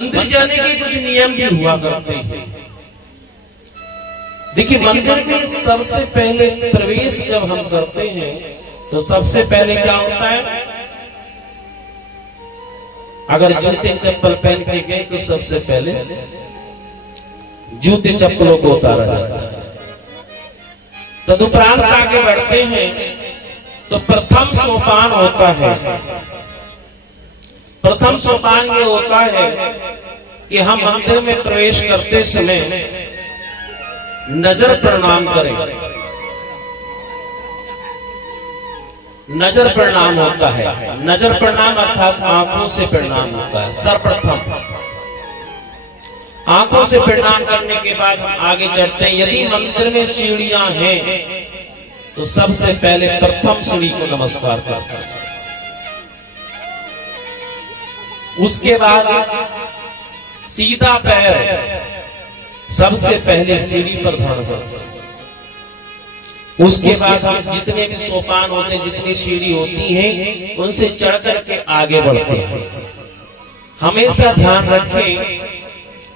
मंदिर जाने के कुछ नियम भी हुआ करते हैं। देखिए, मंदिर में सबसे पहले प्रवेश जब हम करते हैं तो सबसे पहले क्या होता है, अगर जूते चप्पल पहन के गए तो सबसे पहले जूते चप्पलों को उतारा जाता है। तदुपरांत आगे बढ़ते हैं तो प्रथम सोपान होता है। प्रथम सोपान ये होता है कि हम मंदिर में प्रवेश करते समय नजर प्रणाम करें। नजर प्रणाम होता है। नजर प्रणाम अर्थात आंखों से प्रणाम होता है। सर्वप्रथम आंखों से प्रणाम करने के बाद हम आगे चढ़ते हैं। यदि मंदिर में सीढ़ियां हैं तो सबसे पहले प्रथम सीढ़ी को नमस्कार करते हैं। उसके बाद सीधा पैर सबसे पहले सीढ़ी पर धारण करते हैं। उसके बाद हम जितने भी सोपान होते हैं, जितनी सीढ़ी होती है, उनसे चढ़ करके आगे बढ़ते हैं। हमेशा ध्यान रखें,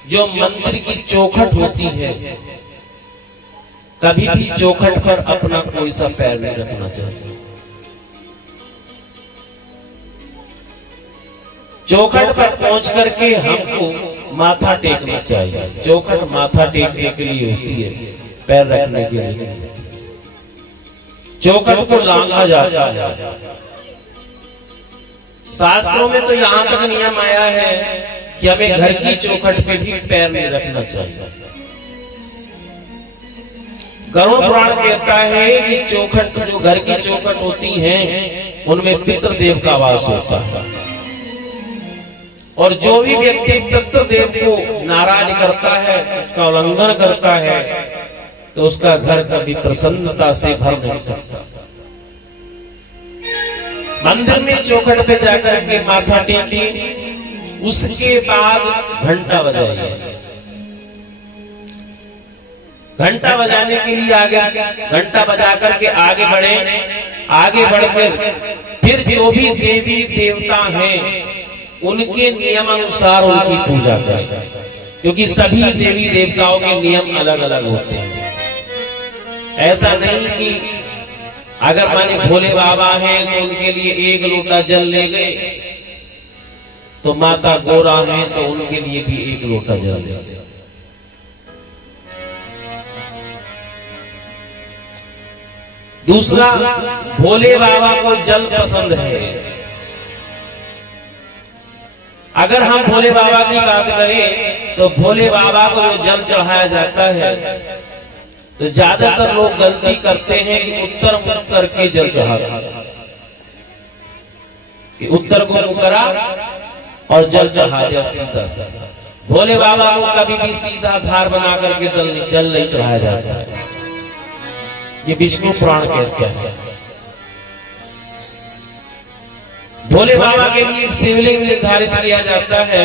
जो मंदिर की चौखट होती है, कभी भी चौखट पर अपना कोई सा पैर नहीं रखना चाहिए। चौखट पर पहुंच करके हमको माथा टेकना चाहिए। चौखट माथा टेकने के लिए होती है, पैर रखने के लिए। चौखट को लांघा जाता है। शास्त्रों में तो यहां तक नियम आया है कि हमें घर की चौखट पे भी पैर नहीं रखना चाहिए। गरुड़ पुराण कहता है कि चौखट, जो घर की चौखट होती है, उनमें पितृदेव का वास होता है, और जो भी व्यक्ति पितृदेव को नाराज करता है, उसका उल्लंघन करता है, तो उसका घर कभी प्रसन्नता से भर नहीं सकता। मंदिर में चौखट पे जाकर के माथा टेकिए। उसके बाद घंटा बजाइए। घंटा बजाने के लिए आगे घंटा बजा करके आगे बढ़े। आगे बढ़कर फिर जो भी देवी देवता हैं, उनके नियम अनुसार उनकी पूजा करें, क्योंकि सभी देवी देवताओं के नियम अलग अलग होते हैं। ऐसा नहीं कि अगर माने भोले बाबा हैं तो उनके लिए एक लोटा जल ले गए, तो माता गोरा हैं तो उनके लिए भी एक लोटा जल ले गए। दूसरा, भोले बाबा को जल पसंद है। अगर हम भोले बाबा की बात करें तो भोले बाबा को जो जल चढ़ाया जाता है, तो ज्यादातर लोग गलती करते हैं कि उत्तर मुख करके जल चढ़ाते हैं, कि उत्तर को मुख करा और जल चढ़ा दिया सीधा। भोले बाबा को कभी भी सीधा धार बना करके जल नहीं चढ़ाया जाता है। ये विष्णु पुराण कहता है। भोले बाबा के लिए शिवलिंग निर्धारित किया जाता है,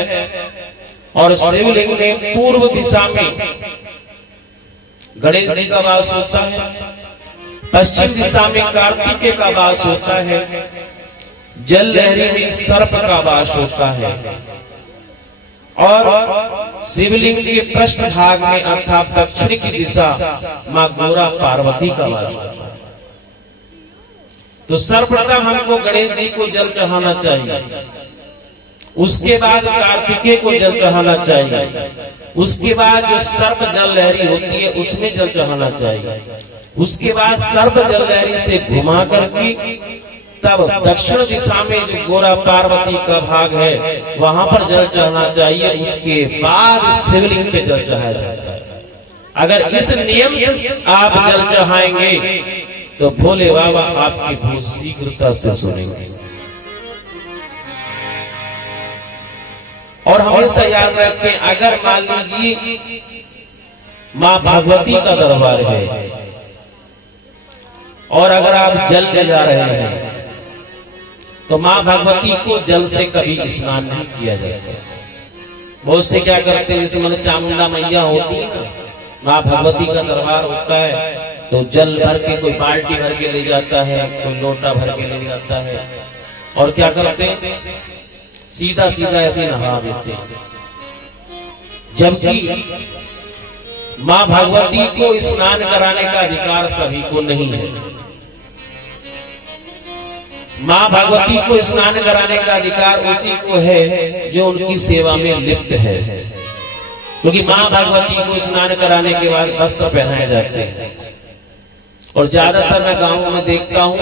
और शिवलिंग में पूर्व दिशा में गणेश जी का वास होता है, पश्चिम दिशा में कार्तिकेय का वास होता है, जल लहरी में सर्प का वास होता है, और शिवलिंग के पृष्ठ भाग में अर्थात दक्षिण की दिशा मां गोरा पार्वती का वास होता है। तो सर्वप्रथम हमको गणेश जी को जल चढ़ाना चाहिए। उसके बाद कार्तिकेय को जल चढ़ाना चाहिए। उसके बाद जो सर्प जल लहरी होती है उसमें जल चढ़ाना चाहिए। उसके बाद सर्प जल लहरी से घुमा करके तब दक्षिण दिशा में जो गोरा पार्वती का भाग है वहां पर जल चढ़ाना चाहिए। उसके बाद शिवलिंग पे जल चढ़ाया जाता है। अगर इस नियम से आप जल चढ़ाएंगे तो भोले बाबा आपकी बहुत शीघ्रता से सुनेंगे। और हमेशा याद रखें, अगर मान लीजिए मां भगवती का दरबार है और अगर आप जल ले जा रहे हैं, तो मां भगवती को जल से कभी स्नान नहीं किया जाता। बहुत से क्या करते हैं, जैसे मतलब चामुंडा मैया होती है ना, मां भगवती का दरबार होता है, तो जल भर के कोई बाल्टी भर के ले जाता है, कोई लोटा भर के ले जाता है, और क्या करते हैं, सीधा सीधा ऐसे नहा देते हैं। जबकि मां भगवती को स्नान कराने का अधिकार सभी को नहीं है। मां भगवती को स्नान कराने का अधिकार उसी को है जो उनकी सेवा में लिप्त है, क्योंकि मां भगवती को स्नान कराने के बाद वस्त्र पहनाए जाते हैं। और ज्यादातर मैं गांवों में देखता हूं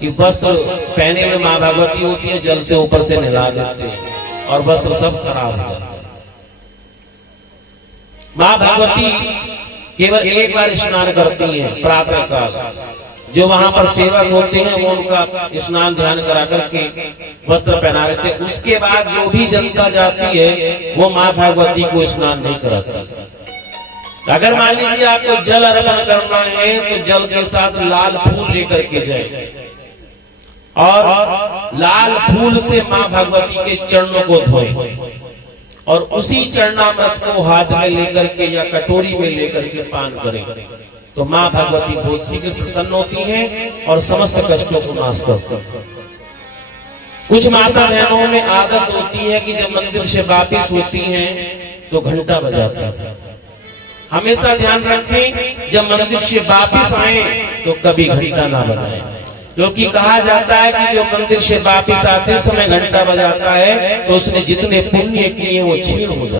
कि वस्त्र पहने में मां भगवती होती है, जल से ऊपर से नहला देते हैं और वस्त्र सब खराब हो जाते हैं। मां भगवती केवल एक बार स्नान करती हैं प्रातः काल। जो वहां पर सेवक होते हैं वो उनका स्नान ध्यान करा करके वस्त्र पहना देते हैं। उसके बाद जो भी जनता जाती है वो मां भगवती को स्नान नहीं कराती। अगर मान लीजिए आपको जल अर्पण करना है तो जल के साथ लाल फूल लेकर के जाए और लाल फूल से मां भगवती के चरणों को धोए और उसी चरणामृत को हाथ में लेकर के या कटोरी में लेकर के पान करें तो मां भगवती बहुत शीघ्र प्रसन्न होती हैं और समस्त कष्टों को नाश करती हैं। कुछ माता बहनों में आदत होती है कि जब मंदिर से वापिस होती हैं तो घंटा बजाती है। हमेशा ध्यान रखें जब मंदिर से वापिस आए तो कभी घंटा ना बजाएं, क्योंकि कहा जाता है कि जो मंदिर से वापिस आते समय घंटा बजाता है तो उसने जितने पुण्य किए वो क्षीण हो जाते हैं।